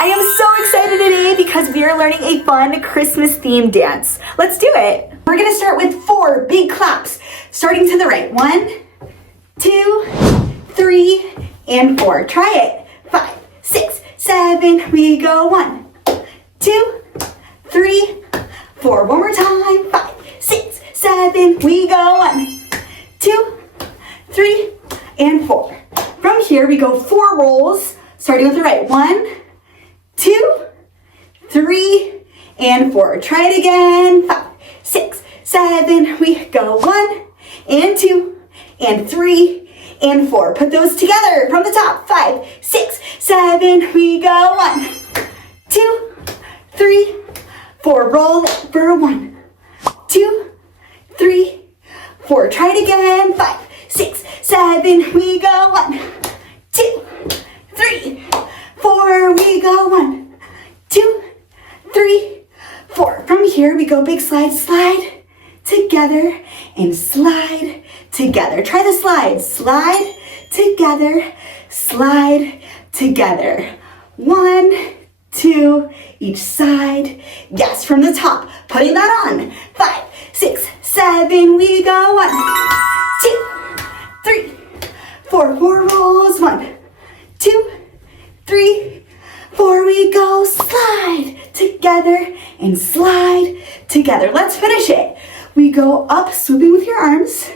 I am so excited today because we are learning a fun Christmas themed dance. Let's do it. We're gonna start with 4 big claps, starting to the right. 1, 2, 3, and 4. Try it. 5, 6, 7, we go. 1, 2, 3, 4. One more time. 5, 6, 7, we go. 1, 2, 3, and 4. From here, we go 4 rolls, starting with the right. 1, 2, 3, and 4. Try it again. 5, 6, 7, we go. 1, and 2, and 3, and 4. Put those together from the top. 5, 6, 7, we go. 1, 2, 3, 4. Roll for 1, 2, 3, 4. Try it again. 5, 6, 7, we go. 1, 2, 3, 4. We go. 1, 2, 3, 4. From here we go big slide, slide together and slide together. Try the slide. Slide together, slide together. 1, 2, each side. Yes, from the top. Putting that on. 5, 6, 7, we go. 1, 2, 3, 4. 4 rolls. 1, 2, 3, 4. We go. Slide together and slide together. Let's finish it. We go up, swooping with your arms,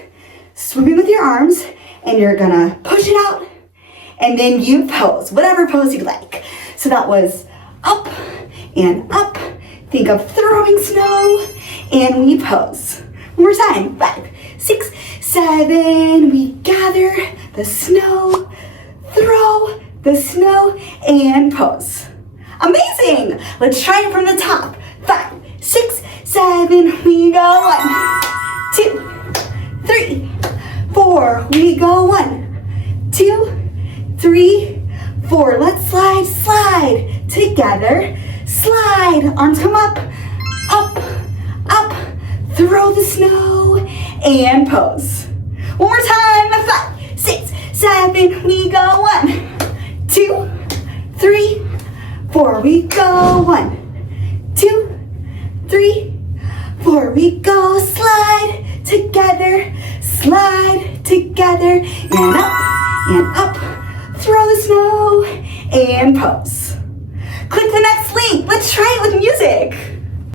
and you're gonna push it out, and then you pose, whatever pose you like. So that was up and up. Think of throwing snow, and we pose. One more time. 5, 6, 7. We gather the snow, throw the snow, and pose. Amazing! Let's try it from the top. 5, 6, 7. We go. 1, 2, 3, 4. We go. 1, 2, 3, 4. Let's slide, slide together. Slide. Arms come up, up, up. Throw the snow and pose. One more time. 5, 6, 7. We go. 1, 2, 3, 4. We go. 1, 2, 3, 4. We go. Slide together, and up. Throw the snow and pose. Click the next link. Let's try it with music.